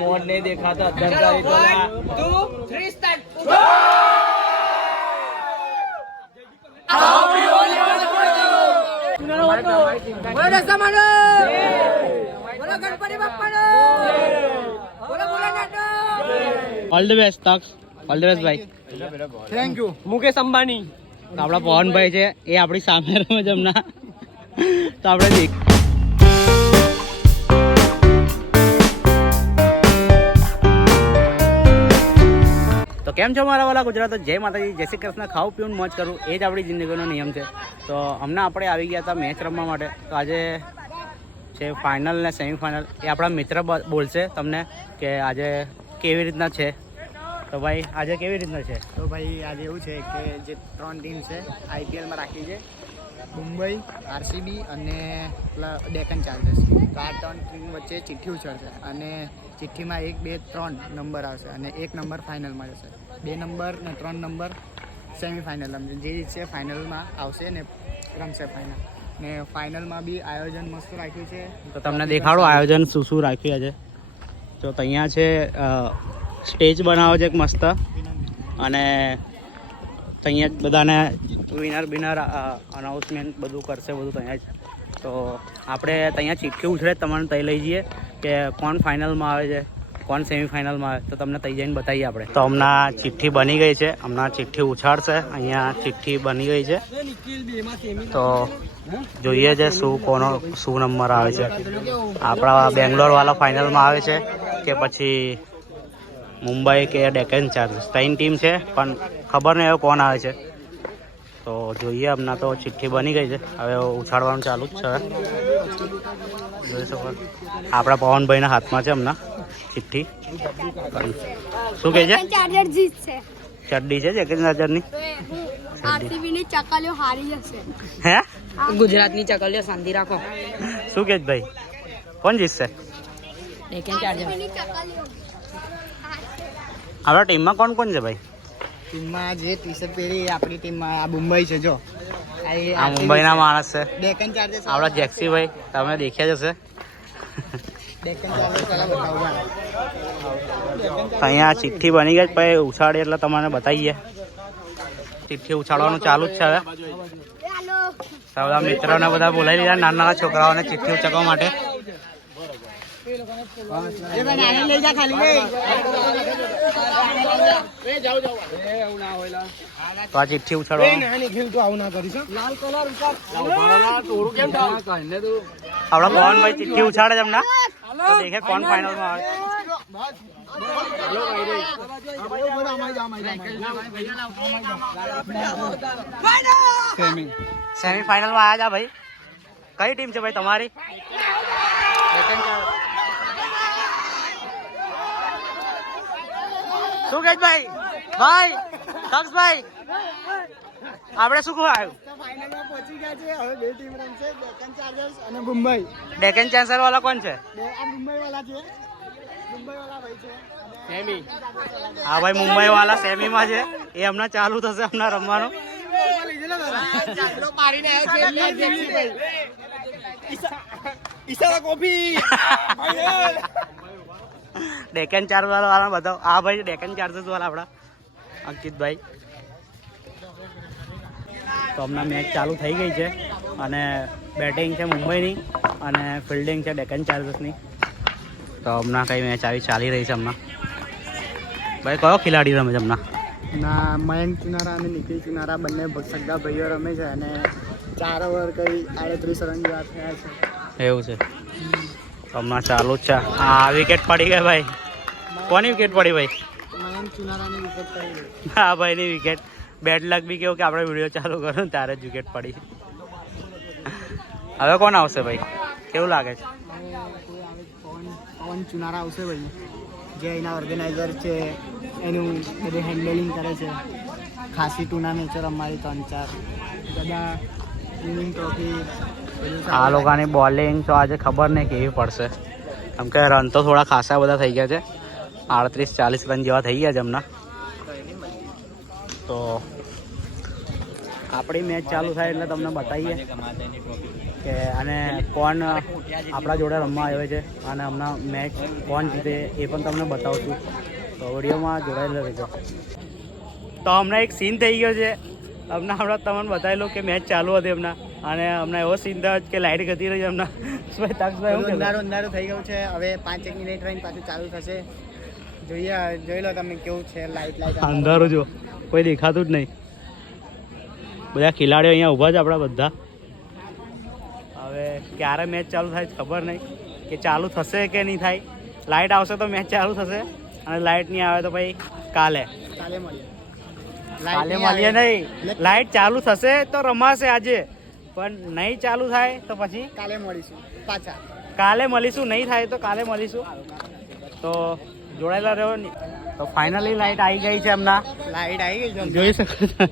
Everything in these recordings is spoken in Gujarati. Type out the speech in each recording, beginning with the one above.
मोड नहीं देखा था 2 3 start. All the best Taksh, all the best भाई, थैंक यू। મુકેશ અંબાણી આપણા પવનભાઈ છે એ આપણી સામે રમે છે હમણાં, તો આપણે દેખ તો કેમ છો મારા વાલા ગુજરાતો, જય માતાજી, જય શ્રી કૃષ્ણ, ખાવું પીવું મોજ કરવું એ જ આપણી જિંદગીનો નિયમ છે। તો હમણાં આપણે આવી ગયા હતા મેચ રમવા માટે, તો આજે છે ફાઇનલ ને સેમિફાઇનલ, એ આપણા મિત્ર બોલશે તમને કે આજે કેવી રીતના છે। તો ભાઈ આજે કેવી રીતના છે? તો ભાઈ આજે એવું છે કે જે 3 ટીમ છે આઈપીએલમાં રાખી છે, મુંબઈ, આરસીબી અને ડેકન ચાર્જર્સ। તો આ 3 ટીમ વચ્ચે ચિઠ્ઠી ઉછળશે અને ચિઠ્ઠીમાં 1 2 3 નંબર આવશે અને 1 નંબર ફાઇનલમાં જશે, 2 નંબર ને 3 નંબર સેમિફાઇનલ રમશે। જે છે ફાઇનલમાં આવશે ને રમશે ફાઇનલ, ને ફાઇનલમાં બી આયોજન મસ્ત રાખ્યું છે। તો તમને દેખાડો આયોજન શું શું રાખ્યું છે। તો અહીંયા છે સ્ટેજ બનાવો છે એક મસ્ત, અને અહીંયા જ બધાને વિનર અનાઉન્સમેન્ટ બધું કરશે, બધું ત્યાં જ। તો આપણે ત્યાં ચિઠ્ઠી ઉછળે તમને તઈ લઈ જઈએ કે કોણ ફાઇનલમાં આવે છે, કોણ સેમિફાઇનલમાં આવે, તો તમને તઈ જઈને બતાવીએ આપણે। તો હમણાં ચિઠ્ઠી બની ગઈ છે, હમણાં ચિઠ્ઠી ઉછાળશે, અહીંયા ચિઠ્ઠી બની ગઈ છે, તો જોઈએ છે શું નંબર આવે છે। આપણા બેંગ્લોરવાળા ફાઇનલમાં આવે છે કે પછી મુંબઈ કે ડેકન ચાર્જર્સ, 3 ટીમ છે પણ ખબર નહીં હવે કોણ આવે છે। તો જોઈએ, હમણાં તો ચિઠ્ઠી બની ગઈ છે, હવે ઉછાળવાનું ચાલુ જ છે। જોઈ શકો આપણા પવનભાઈના હાથમાં છે હમણાં ચિઠ્ઠી। શું કહે છે? ચાર્જર જીતશે। ચડ્ડી છે ડેકન ચાર્જરની, આરસીબી ની ચકલીઓ હારી જશે। હે ગુજરાતની ચકલીઓ શાંતિ રાખો। શું કહે ભાઈ, કોણ જીતશે? ડેકન ચાર્જર। આરસીબી ની ચકલીઓ। આપણા ટીમમાં કોણ કોણ છે ભાઈ? ટીમમાં જે ટી શર્ટ પહેરી આપણી ટીમમાં આ મુંબઈ છે, જો આ મુંબઈના માણસ છે ડેકન ચાર્જર્સ, આપણા જેક્સીભાઈ, તમે દેખ્યા જ હશે। ડેકન ચાર્જર્સ પહેલા બતાવવા અહીંયા ચિઠ્ઠી બની ગઈ, પછી ઉછાળી એટલે તમને બતાવીએ। ચિઠ્ઠી ઉછાળવાનું ચાલુ જ છે હવે। બધા મિત્રોને બધા બોલાવી લીધા, નાના નાના છોકરાઓને ચિઠ્ઠી ઉચકવા માટે। લઈ જા ખાલી તો આ ચિઠ્ઠી ઉછાળવાનું આપણા પવનભાઈ ચિઠ્ઠી ઉછાળે છે હમણાં, તો દેખે કોણ ફાઇનલમાં આવે। સેમિફાઇનલમાં આવ્યા જા ભાઈ, કઈ ટીમ છે ભાઈ તમારી? શું કે ભાઈ? ભાઈ તક્ષભાઈ આપણે શું આવ્યું? ફાઇનલમાં પહોંચી ગયા છે, હવે 2 ટીમ રમશે, ડેકન ચાર્જર્સ અને મુંબઈ। ડેકન ચાર્જર વાળા કોણ છે? આ મુંબઈ વાળા છે, મુંબઈ વાળા ભાઈ છે। હા ભાઈ, મુંબઈ વાળા સેમીમાં છે, એ હમણાં ચાલુ થશે હમણાં રમવાનું। ડેકન ચાર્જર વાળા બધા, હા ભાઈ ડેકન ચાર્જર્સ વાળા આપણા અંકિતભાઈ। તો હમણાં મેચ ચાલુ થઈ ગઈ છે, અને બેટિંગ છે મુંબઈની અને ફિલ્ડિંગ છે ડેકન ચાર્જર્સની। તો હમણાં કઈ મેચ આવી ચાલી રહી છે હમણાં। ભાઈ કયો ખેલાડી રમે છે હમણાં? ના, મયંક ચુનારા અને નિખિલ ચુનારા બંને સગા ભાઈઓ રમે છે, અને 4 ઓવર કઈ 38 રન જેવા થયા છે। એવું છે, હમણાં ચાલુ જ છે। હા, વિકેટ પડી ગઈ ભાઈ। કોની વિકેટ પડી ભાઈ? મયંક ચુનારાની વિકેટ પડી। હા ભાઈની વિકેટ। બેડ લક બી કેવું કે આપણે વિડીયો ચાલુ કરો ને ત્યારે જ વિકેટ પડી। હવે કોણ આવશે ભાઈ, કેવું લાગે છે? પવન ચુનારા આવશે ભાઈ, જે એના ઓર્ગેનાઇઝર છે, એનું બધું હેન્ડલિંગ કરે છે। ખાસી ટુર્નામેન્ટ છે અમારી 3-4, બધા વિનિંગ ટ્રોફી। આ લોકોની બોલિંગ તો આજે ખબર નહીં કેવી પડશે, કેમ કે રન તો થોડા ખાસા બધા થઈ ગયા છે, 38-40 રન જેવા થઈ ગયા છે હમણાં। તો આપણી મેચ ચાલુ થાય એટલે તમને બતાવીએ। કે અને કોણ આપણા જોડે રમવા આવ્યો છે અને હમણાં મેચ કોણ જીતે એ પણ તમને બતાવશું. તો વિડીયોમાં જોડાયેલા રહેજો. તો હમણાં એક સીન થઈ ગયો છે. હમણાં તમને બતાવેલું કે મેચ ચાલુ હતી હમણાં, અને હમણાં એવો સીન થયો કે લાઇટ જતી રહી હમણાં. અંધારું થઈ ગયું છે. હવે 5 મિનિટ રહીને પાછું ચાલુ થશે. જોઈ લો તમે કેવું છે. લાઈટ અંધારું જો કોઈ દેખાતું જ નહીં. બધા ખેલાડીઓ અહીંયા ઊભા છે આપણા બધા. હવે ક્યારે મેચ ચાલુ થાય ખબર નહીં, કે ચાલુ થશે કે નહીં થાય. લાઇટ આવશે તો મેચ ચાલુ થશે, અને લાઇટ નહીં આવે તો ભાઈ કાલે મળીએ નહીં. લાઇટ ચાલુ થશે તો રમાશે આજે, પણ નહીં ચાલુ થાય તો પછી કાલે મળીશું પાછા. કાલે મળીશું, નહીં થાય તો કાલે મળીશું. તો જોડાયેલા રહ્યો ને. તો ફાઇનલી લાઇટ આવી ગઈ છે હમણાં. લાઈટ આવી ગઈ છે. જોઈ શકો છો.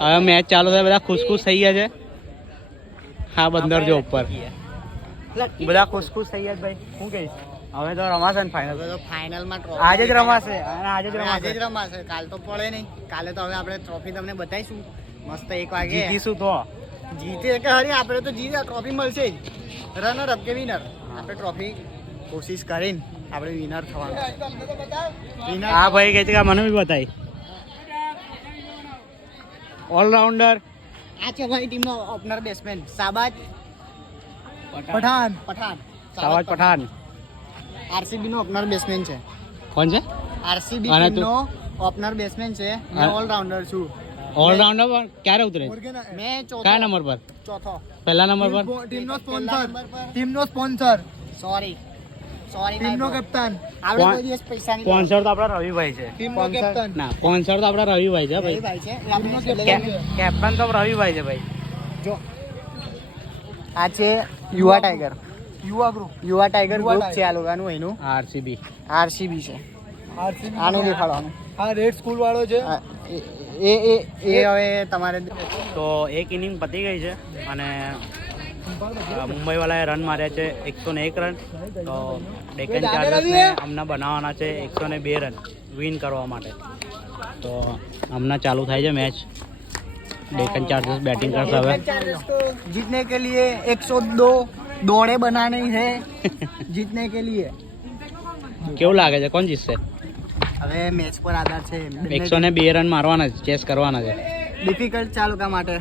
હવે મેચ ચાલુ થાય, બધા ખુશ થઈ ગયા છે. હા બંદર જો ઉપર બધા ખુશ થઈ ગયા ભાઈ. શું કહીશ? હવે તો રમાશે ને ફાઇનલ. હવે તો ફાઇનલમાં આજે જ રમાશે, આજે જ રમાશે. કાલ તો પડે નહીં. કાલે તો હવે આપણે ટ્રોફી તમને બતાવીશું મસ્ત 1 વાગે. જીતીશું તો જીતે કે હરી આપણે તો જીતે, ટ્રોફી મળશે જ. રનર અપ કે વિનર, આપણે ટ્રોફી કોશિશ કરીને આપણે વિનર થવાનું. હા ભાઈ કહે છે કે મને બી બતાવી. ઓલરાઉન્ડર આ છે ભાઈ ટીમનો opener batsman Shahbaz Pathan. Shahbaz Pathan RCB નો ઓપનર બેટ્સમેન છે. કોણ છે? આરસીબી અને ટીમનો ઓપનર બેટ્સમેન છે. મેં ઓલરાઉન્ડર છું. ઓલરાઉન્ડર ક્યારે ઉતરે? મેં કયા નંબર પર? ચોથો. પહેલા નંબર પર. ટીમનો સ્પોન્સર સોરી ટીમનો કેપ્ટન. આપણે કોઈ દિવસ પૈસા નહીં. સ્પોન્સર તો આપણા રવિભાઈ છે. ટીમનો કેપ્ટન ના, સ્પોન્સર તો આપણા રવિભાઈ છે ભાઈ. ભાઈ છે. આપણો કેપ્ટન કેપ્ટન તો રવિભાઈ છે ભાઈ. જો આ છે યુવા ટાઈગર. યુવા ટાઈગર ગ્રુપ છે આ લોકોનું. એનું આરસીબી છે. આનું દેખાડવાનું. આ રેડ સ્કૂલ વાળો છે. એ હવે તમારે તો એક ઇનિંગ પતી ગઈ છે, અને મુંબઈવાળાએ રન માર્યા છે 101 રન. તો ડેકન ચાર્જર્સને હમણાં બનાવવાના છે 102 રન વિન કરવા માટે. તો હમણાં ચાલુ થાય છે મેચ. डेक्कन चार्जर्स बैटिंग करता हुआ जीतने के लिए 102 दौड़े बनानी है जीतने के लिए. કેવું લાગે છે કોણ જીતશે? હવે મેચ પર આધાર છે. 102 રન મારવાના છે, ચેસ કરવાના છે. ડિફિકલ્ટ ચાલુ કા માટે.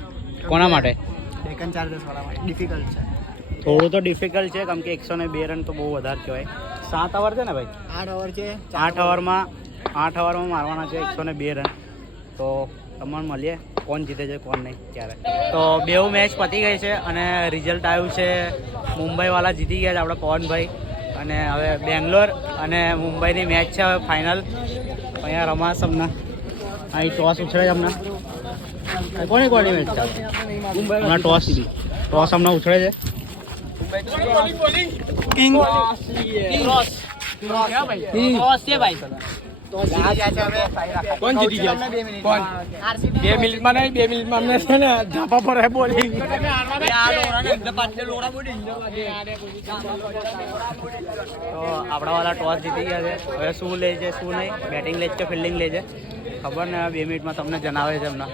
કોના માટે? ડેક્કન ચાર્જર્સ વાળા માટે ડિફિકલ્ટ છે. થોડું તો ડિફિકલ્ટ છે, કેમ કે 102 રન તો બહુ વધારે કહેવાય. 7 ઓવર છે ને ભાઈ? 8 ઓવર છે. 8 ઓવરમાં મારવાના છે 102 રન. તો તમને મળીએ કોણ જીતે છે કોણ નહીં ક્યારે. તો બેઉ મેચ પતી ગઈ છે અને રિઝલ્ટ આવ્યું છે મુંબઈવાળા જીતી ગયા છે આપણા પવનભાઈ. અને હવે બેંગ્લોર અને મુંબઈની મેચ છે હવે ફાઇનલ. અહીંયા રમાશ હમણાં અહીં ટોસ ઉછળે છે હમણાં. કોની મેચ છે હમણાં? ટોસ હમણાં ઉછળે છે. કોણ જીતી ગયા? કોણ? 2 મિનિટમાં નહીં, 2 મિનિટમાં અમને છે ને ધાપા પર હે બોલિંગ. તો આપણાવાળા ટોસ જીતી ગયા છે. હવે શું લે છે શું નહીં, બેટિંગ લે છે કે ફિલ્ડિંગ લે છે ખબર ને. 2 મિનિટમાં તમને જણાવે છે હમણાં.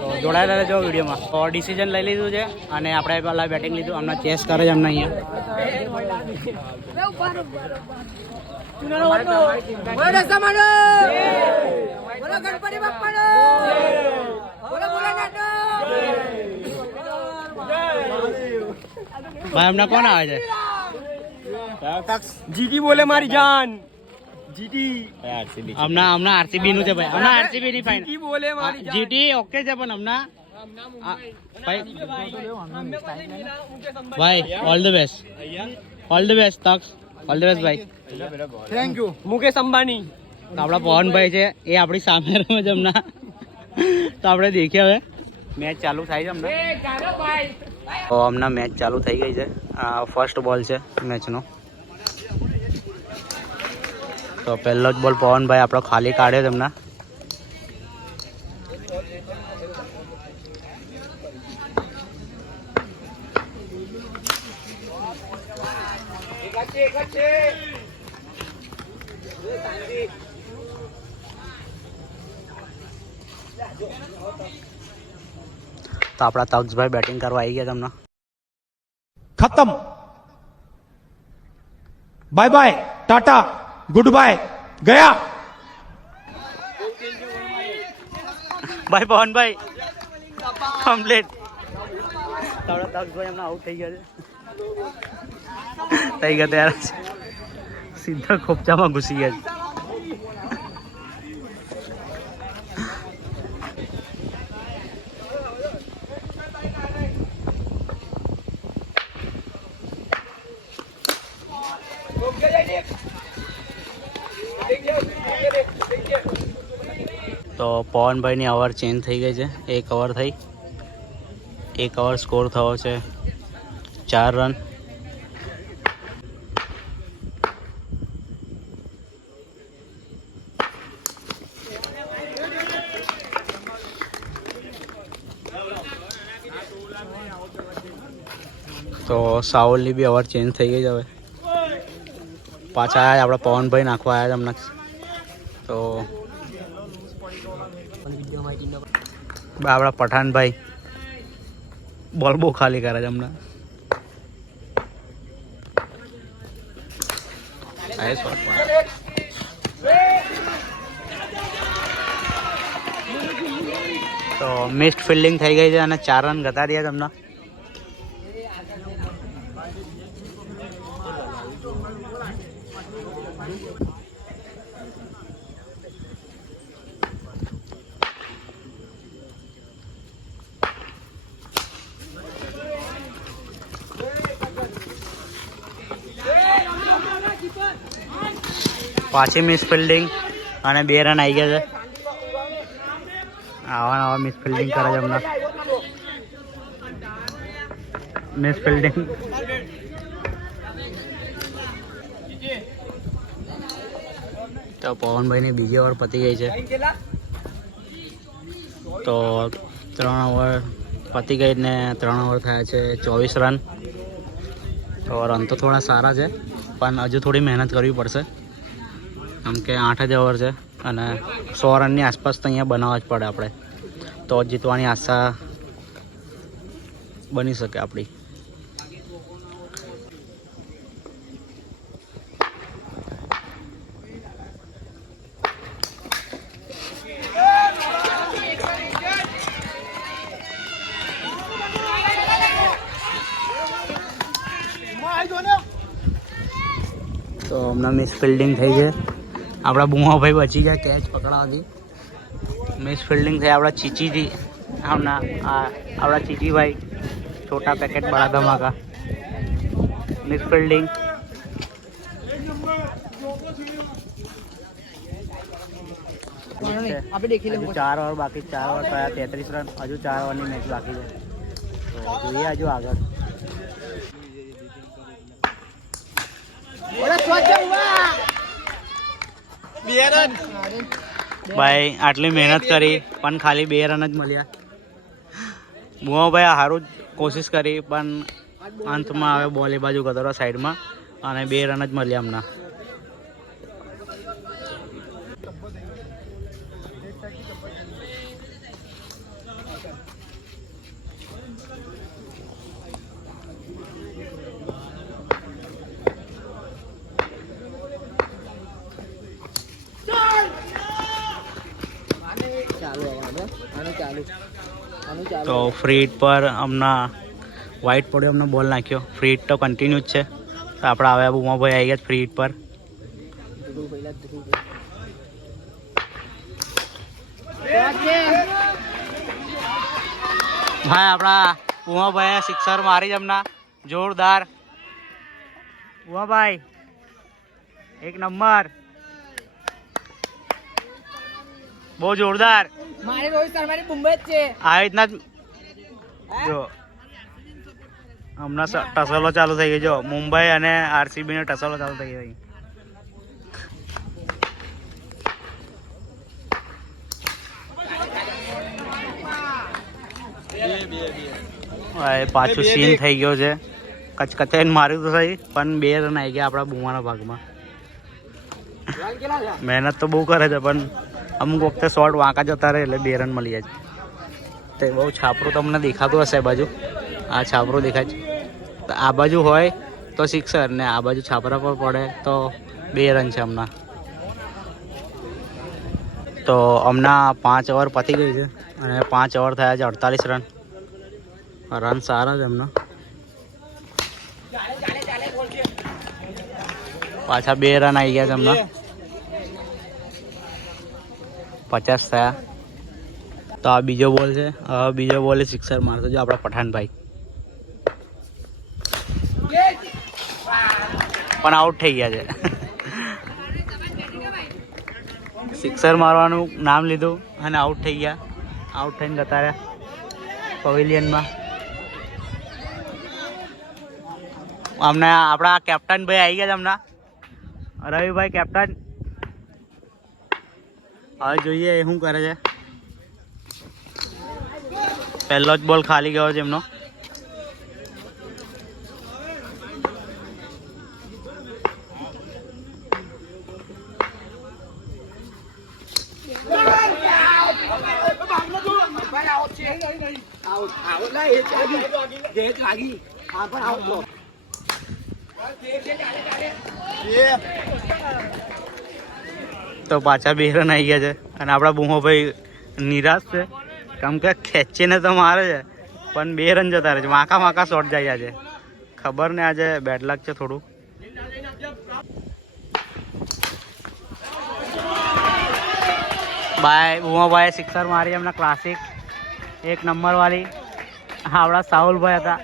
તો જોડાયેલા રહેજો વિડીયોમાં. તો ડિસિઝન લઈ લીધું છે અને આપણે પહેલાં બેટિંગ લીધું. હમણાં ચેસ કરે છે હમણાં ભાઈ હમણાં કોણ આવે છે? જીટી બોલે મારી જાન. જીટી હમણાં આરસીબી નું છે ભાઈ. હમણાં આરસીબી ની જીટી બોલે મારી ફાઇનલ. જીટી ઓકે છે, પણ હમણાં ભાઈ all the best. Taksh all the best ભાઈ. Thank you. મુકેશ અંબાણી. તો આપણા પવનભાઈ છે એ આપણી સામે રમે છે હમણાં. તો આપણે દેખીએ હવે મેચ ચાલુ થાય છે હમણાં. તો હમણાં મેચ ચાલુ થઈ ગઈ છે. ફર્સ્ટ બોલ છે મેચનો. તો પહેલો જ બોલ પવનભાઈ આપણો ખાલી કાઢ્યો છે હમણાં. તો આપણા તક્ષભાઈ બેટિંગ કરવા આવી ગયા તમને. खत्म, bye bye, tata, good bye, गया। ભાઈ પવનભાઈ કમ્પ્લીટ. તરત ભાઈ એમના આઉટ થઈ ગયા છે. થઈ ગયા ત્યારે સીધા ખોપચામાં ઘૂસી ગયા છે. તો પવનભાઈની ઓવર ચેન્જ થઈ ગઈ છે. એક ઓવર થઈ, એક ઓવર સ્કોર થયો છે 4 રન. તો સાવલની બી ઓવર ચેન્જ થઈ ગઈ છે. હવે પાછા આવ્યા આપણા પવનભાઈ નાખવા આવ્યા તમને. તો આપણા પઠાણભાઈ બોલ બહુ ખાલી કરે છે હમણાં. તો મિસ્ડ ફિલ્ડિંગ થઈ ગઈ છે અને 4 રન ઘટાડ્યા છે હમણાં. પાછી મિસ ફિલ્ડિંગ અને 2 રન આવી ગયા છે. આવા મિસ ફિલ્ડિંગ કરે છે હમણાં. મિસ ફિલ્ડિંગ તો પવનભાઈની બીજી ઓવર પતી ગઈ છે. તો 3 ઓવર પતી ગઈ ને 3 ઓવર થયા છે 24 રન. તો રન તો થોડા સારા છે પણ હજુ થોડી મહેનત કરવી પડશે. આમ કે 8 જ ઓવર છે અને 100 રનની આસપાસ તો અહીંયા બનાવવા જ પડે આપણે, તો જીતવાની આશા બની શકે આપણી. તો હમણાં મિસ ફિલ્ડિંગ થઈ છે. આપણા બુમાભાઈ બચી ગયા કેચ પકડાવતી. મિસ ફિલ્ડિંગ થઈ આપણા ચીચીથી. હમણાં આપણા ચીચીભાઈ છોટા પેકેટ બડા ધમાકા. Miss fielding. હજુ 4 ઓવર બાકી. 4 ઓવર થયા 33 રન. હજુ 4 ઓવરની મેચ બાકી છે. તો જોઈએ હજુ આગળ. ભાઈ આટલી મહેનત કરી પણ ખાલી 2 રન જ મળ્યા. બુમાભાઈ સારું જ કોશિશ કરી પણ અંતમાં હવે બોલ એ બાજુ ગતો સાઈડમાં અને 2 રન જ મળ્યા હમણાં. તો ફ્રી હિટ પર હમણાં વ્હાઇટ પડ્યો, અમને બોલ નાખ્યો. ફ્રી હિટ તો કન્ટિન્યુ જ છે. તો આપણે આવ્યા બુમાભાઈ આવી ગયા ફ્રી હિટ પર. ભાઈ આપણા બુમાભાઈ સિક્સર મારી જ હમણાં જોરદાર. બુમાભાઈ 1 નંબર, બહુ જોરદાર. મારી રોહિત શર્માની મુંબઈ જ છે. આવી રીતના જ જો હમણાં ટસલો ચાલુ થઈ ગઈ. જો મુંબઈ અને RCB નો ટસલો ચાલુ થઈ ગયો. પાછું સીન થઈ ગયો છે. કચકચાઈને માર્યું તો સહી પણ 2 રન આવી ગયા આપણા બુમાના ભાગમાં. મહેનત તો બહુ કરે છે પણ અમુક વખતે શોર્ટ વાંકા જતા રહે એટલે 2 રન મળી જાય. તે બહુ છાપરું તમને દેખાતું હશે બાજુ. આ છાપરું દેખાય છે. તો આ બાજુ હોય તો સિક્સર ને આ બાજુ છાપરા પર પડે તો 2 રન છે હમણાં. તો હમણાં 5 ઓવર પતી ગઈ છે અને 5 ઓવર થયા છે 48 રન. રન સારા છે એમના. પાછા 2 રન આવી ગયા છે હમણાં. 50 થયા. તો આ બીજો બોલ છે. બીજો બોલે સિક્સર મારતો જો આપણા પઠાણભાઈ, પણ આઉટ થઈ ગયા છે. સિક્સર મારવાનું નામ લીધું અને આઉટ થઈ ગયા. આઉટ થઈને જતા રહ્યા પવેલિયનમાં. અમને આપણા કેપ્ટન ભાઈ આવી ગયા છે હમણાં. રવિભાઈ કેપ્ટન. હવે જોઈએ એ શું કરે છે. પહેલો જ બોલ ખાલી ગયો છે એમનો. તો પાછા 2 રન આવી ગયા છે અને આપણા બુમોભાઈ નિરાશ છે, કેમ કે ખેંચીને તો મારે છે પણ 2 રન જતા રહે છે. માકા શોટ જાય છે. ખબર ને આજે બેડ લક છે થોડું. બુમાભાઈ સિક્સર મારી એમના ક્લાસિક 1 નંબર વાળી. આપણા સાહુલભાઈ હતા.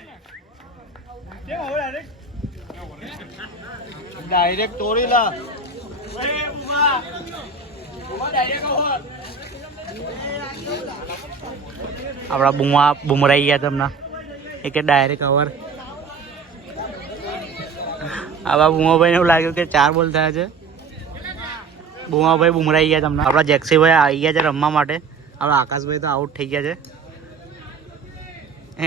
ડાયરેક્ટ તોડી લા. આપણા બુમરાઈ ગયા તમને એ કે ડાયરેક્ટ ઓવર. આવા બુમાભાઈને એવું લાગ્યું કે 4 બોલ થયા છે. બુમાભાઈ બુમરાઈ ગયા તમને. આપણા જેક્સીભાઈ આવી ગયા છે રમવા માટે. આપણા આકાશભાઈ તો આઉટ થઈ ગયા છે.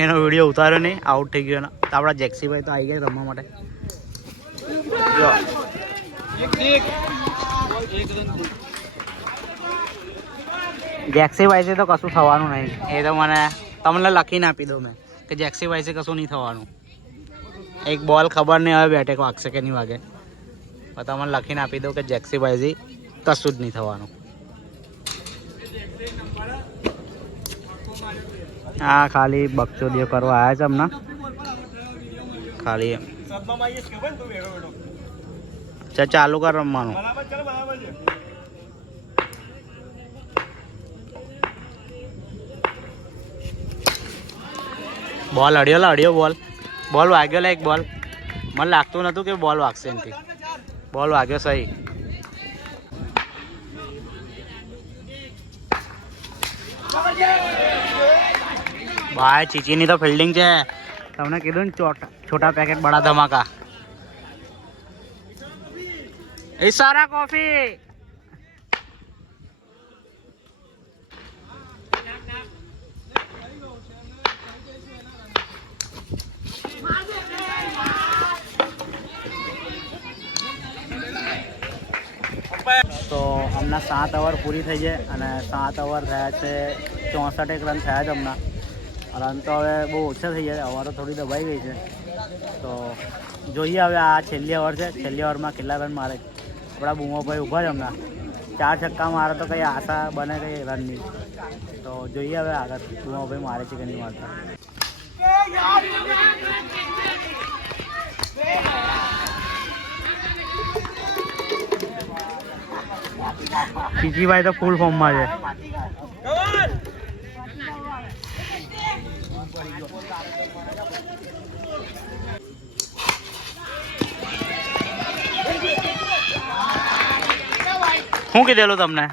એનો વિડીયો ઉતાર્યો નહીં, આઉટ થઈ ગયો. તો આપણા જેક્સીભાઈ તો આવી ગયા રમવા માટે. જો જેક્સીભાઈ છે તો કશું થવાનું નહીં. એ તો મને તમને લખીને આપી દો મેં કે જેક્સીભાઈ છે કશું નહીં થવાનું. એક બોલ ખબર નહીં હવે બેટેક વાગશે કે નહીં વાગે, પણ તમને લખીને આપી દો કે જેક્સીભાઈથી કશું જ નહીં થવાનું. હા ખાલી બકચોદીઓ કરવા આવ્યા છે હમણાં. ખાલી ચાલુ કર રમવાનું. બોલ અડ્યો બોલ વાગ્યો લે. એક બોલ મને લાગતું નહોતું કે બોલ વાગશે એનાથી. બોલ વાગ્યો સહી. ભાઈ ચીચીની તો ફિલ્ડિંગ છે. તમને કીધું ને છોટા પેકેટ બડા ધમાકા. ઈશારા કોફી. તો હમણાં 7 ઓવર પૂરી થઈ છે અને 7 ઓવર થયા છે 64 રન થયા છે હમણાં. રન તો હવે બહુ ઓછા થઈ જાય. ઓવરો થોડી દબાઈ ગઈ છે. તો જોઈએ હવે આ છેલ્લી ઓવર છે. છેલ્લી ઓવરમાં કેટલા રન મારે. આપણા બુમાભાઈ ઊભા છે હમણાં. 4 છક્કા મારે તો કંઈ આશા બને કંઈ રનની. તો જોઈએ હવે આગળ બુમાભાઈ મારે છે કે નહીં મારતા. ચીચીભાઈ તો ફૂલ ફોર્મમાં છે. શું કીધેલું તમને?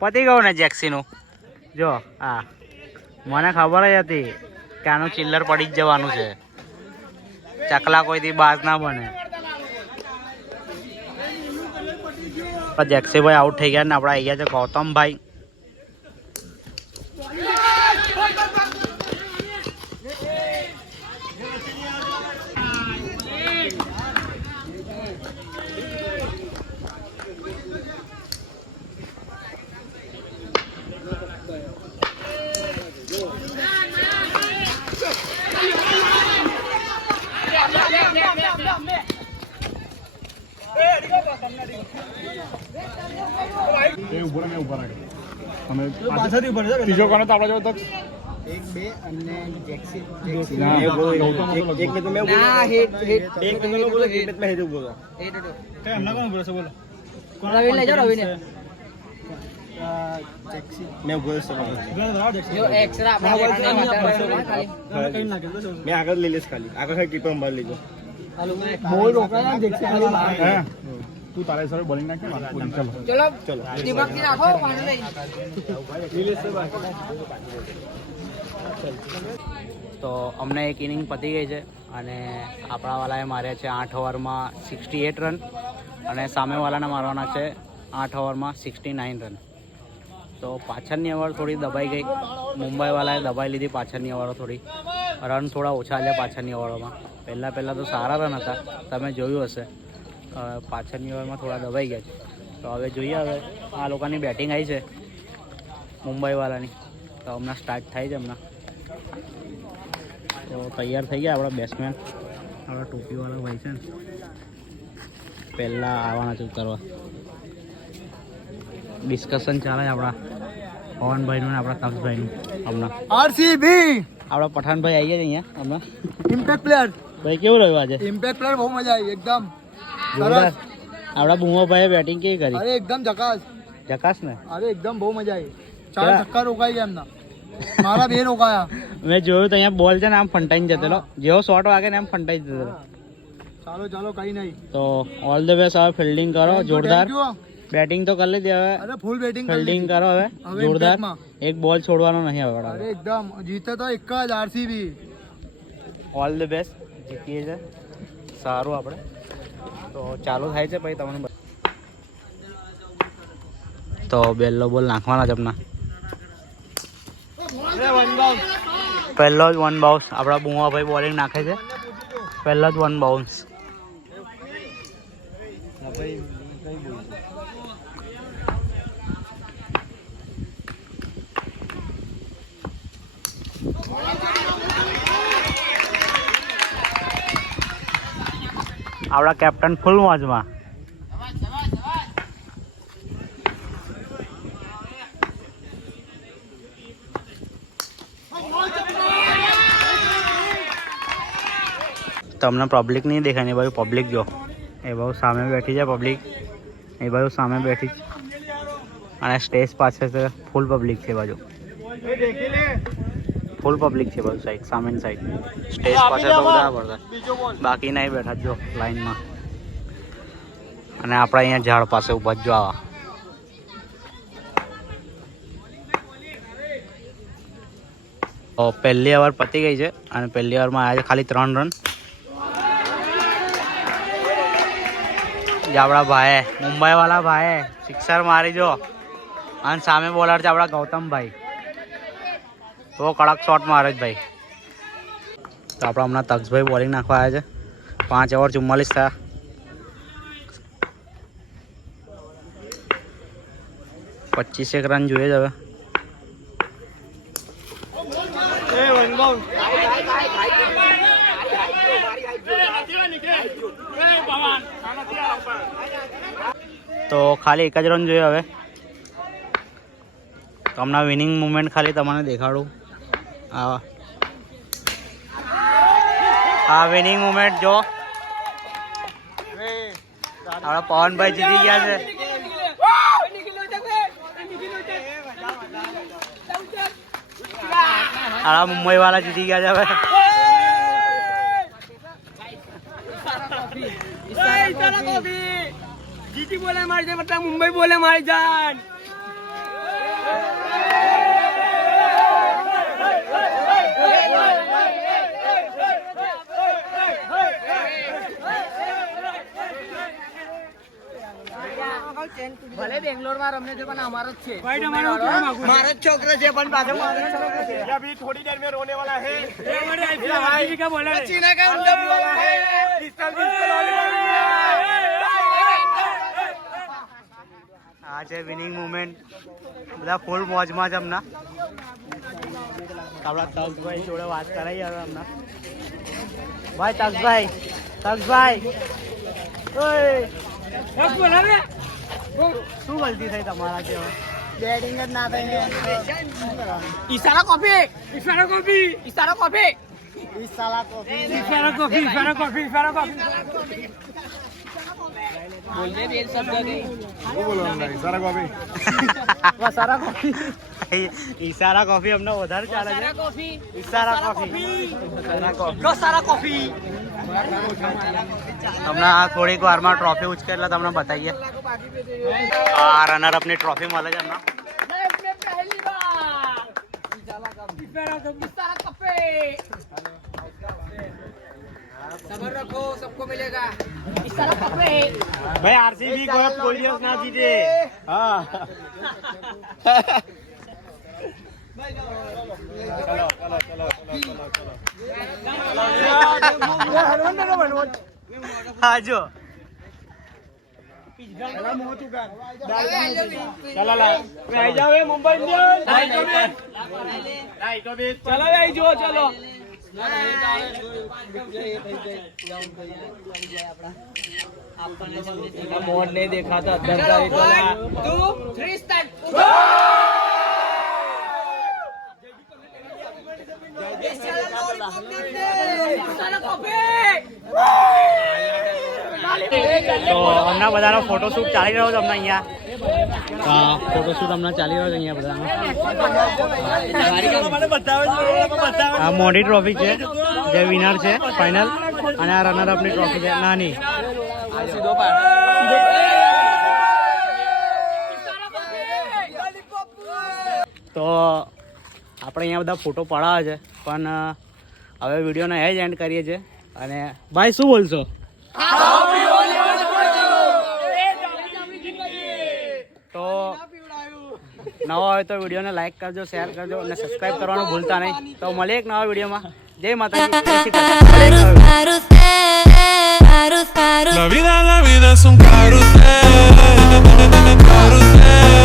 પતી ગયું ને જેક્સીનું. જો હા મને ખબર જ હતી કે આનું ચિલ્લર પડી જ જવાનું છે. ચકલા કોઈથી બાજ ના બને. જેક્સીભાઈ આઉટ થઈ ગયા ને આપણે આવી ગયા છે ગૌતમભાઈ. ત્રીજો કોનો તો આપણા જોડે તો 1 2 અને જેક્સી ના હિટ એમના કોણ બોલો બોલો રવિ લઈ જાઓ રવિને જેક્સી જો એક્સ્ટ્રા આપણા ખાલી મેં આગળ લઈ લઈશ ખાલી આગળ ખાલી ટીપર મારી લીધો બહુ રોકાયા જેક્સી ખાલી હે તું તારા હિસાબે બોલિંગ નાખ કે મારા બોલિંગ ચાલો ચલો દિમાગથી નાખો પાણી લઈ તો અમને એક ઇનિંગ પતી ગઈ છે અને આપણા વાલાએ માર્યા છે 8 ઓવરમાં 68 રન અને સામેવાલાને મારવાના છે 8 ઓવરમાં 69 રન. તો પાછળની ઓવર થોડી દબાઈ ગઈ. મુંબઈવાલાએ દબાઈ લીધી પાછળની ઓવરો થોડી. રન થોડા ઓછા છે પાછળની ઓવરોમાં. પહેલાં તો સારા રન હતા, તમે જોયું હશે. પાછળની ઓવરમાં થોડા દબાઈ ગયા છે. તો હવે જોઈએ, હવે આ લોકોની બેટિંગ આવી છે મુંબઈવાલાની. તો હમણાં સ્ટાર્ટ થાય છે હમણાં. તો તૈયાર થઈ ગયા આપણા બેટ્સમેન, આપણા ટોપીવાળા ભાઈ છે ને, પહેલાં આવવાના છે ઉતારવા. ડિસ્કશન ચાલે છે આપણા પવનભાઈનું ને આપણા તક્ષભાઈનું. હમણાં આરસીબી આપણા પઠાણભાઈ આવી ગયા છે અહીંયા હમણાં. ઇમ્પેક્ટ પ્લેયર ભાઈ કેવું રહ્યું આજે? ઇમ્પેક્ટ પ્લેયર બહુ મજા આવી એકદમ જોરદાર. આપણા બુમાભાઈએ બેટિંગ કેવી કરી? અરે એકદમ જકાસ જકાસ ને. અરે એકદમ બહુ મજા આવી. 4 છક્કા રોકાઈ ગયા એમના, મારા 2 રોકાયા. મેં જોયું તો અહીંયા બોલ છે ને આમ ફંટાઈને જતેલો, જેવો શોટ વાગે ને આમ ફંટાઈ જતેલો. ચાલો કઈ નહીં. તો ઓલ ધ બેસ્ટ. હવે ફિલ્ડિંગ કરો જોરદાર. Thank you. બેટિંગ તો કરી લીધી, હવે અરે ફૂલ બેટિંગ ફિલ્ડિંગ કરો હવે હવે જોરદાર. impact માં. એક બોલ છોડવાનો નહીં હવે. અરે એકદમ જીતે તો એક જ આરસીબી. All the best. જીતીએ છે સારું આપણે. તો ચાલુ થાય છે પછી તમને તો બેલ્લો બોલ નાખવાના છે આપણા. પહેલો જ 1 બાઉન્સ. આપણા બુમાભાઈ બોલિંગ નાખે છે. પહેલો જ 1 બાઉન્સ. આપણા કેપ્ટન ફૂલ મોજમાં. તમને પબ્લિક નહીં દેખાય ને, એ બાજુ પબ્લિક જો, એ બાજુ સામે બેઠી છે પબ્લિક, એ બાજુ સામે બેઠી છે. અને સ્ટેજ પાસે છે ફૂલ પબ્લિક છે. બાજુ ફૂલ પબ્લિક છે બાજુ સાઈડ, સામેની સાઈડ. સ્ટેજ પાસે તો બધા પડતા, બાકી નહીં બેઠા જો લાઈનમાં. અને આપણે અહીંયા ઝાડ પાસે ઊભા જ જો આવા. તો પહેલી ઓવર પતી ગઈ છે અને પહેલી ઓવરમાં આવ્યા છે ખાલી 3 રન. જે આપણા ભાઈએ, મુંબઈવાળા ભાઈએ સિક્સર મારી જો. અને સામે બોલર છે આપણા ગૌતમભાઈ, તો કડક શોટ મારે જ ભાઈ. તો આપણે હમણાં તક્ષભાઈ બોલિંગ નાખવા આવ્યા છે. 5 ઓવર 44 થયા. પચીસ એક રન જોઈએ જ હવે. તો ખાલી 1 જ રન જોઈએ હવે. તો હમણાં વિનિંગ મુમેન્ટ ખાલી તમને દેખાડું. આ વિનિંગ મુમેન્ટ જો. આપણા પવનભાઈ જીતી ગયા છે. આ મુંબઈ વાળા જીતી ગયા છે હવે. જીતી બોલે મારી જાન, મતલબ મુંબઈ બોલે મારી જાન. ભલે બેંગ્લોરમાં રમને છે પણ અમારો જ છે. મારો જ છોકરો છે પણ પાછો મારો જ છોકરો છે. अभी थोड़ी देर में रोने वाला है. ચીના કા ઉલ્ટા બોલા હે. આ છે વિનિંગ મુમેન્ટ. બધા ફૂલ મોજમાં જ હમણાં. આપણા તક્ષભાઈ જોડે વાત કરાઈ હવે હમણાં. ભાઈ તક્ષભાઈ, તક્ષભાઈ ઓય બોલાવે શું ગલતી થઈ તમારા કે બેટિંગ જ ના થઈ ને ઈશારા કોફી ઈશારા કોફી ઈશારા કોફી ઈશાલા કોફી ઈશારા કોફી ઈશારા કોફી ઈશારા કોફી બોલ દે બે શબ્દ દે ઈશારા કોફી ઈશારા કોફી અમને વધારે ચાલે છે કોફી ઈશારા કોફી સારા કોફી તમને આ થોડીક વારમાં ટ્રોફી ઉચકે એટલે તમને બતાવીએ આ રનર અપની ટ્રોફી મળે છે હમણાં पहली बार ईशारा कोफी सबर रखो सबको मिलेगा ईशारा कोफी ભાઈ આરસીબી કોઈ દિવસ ના જીતે હા હા જો આઈ જાવ એ મુંબઈ ઇન્ડિયન્સ ચલો આઈ જો ચલો મોડ નહીં દેખાતા ધરધારી તોલા 2 3 स्टार्ट ईशारा कोफी તો હમણાં બધાનો ફોટોશૂટ ચાલી રહ્યો છે હમણાં અહીંયા હા ફોટોશૂટ હમણાં ચાલી રહ્યો છે અહીંયા બધાનો આ મોટી ટ્રોફી છે જે વિનર છે ફાઇનલ અને આ રનર અપની ટ્રોફી છે નાની તો આપણે અહીંયા બધા ફોટો પડાવે છે પણ હવે વિડીયોને એ જ એન્ડ કરીએ છીએ અને ભાઈ શું બોલશો તો નવા હોય તો વિડીયોને લાઈક કરજો શેર કરજો અને સબસ્ક્રાઈબ કરવાનું ભૂલતા નહીં તો મળીએ એક નવા વિડીયોમાં જય માતાજી જય Shri Krishna. La vida es un carrusel, carrusel.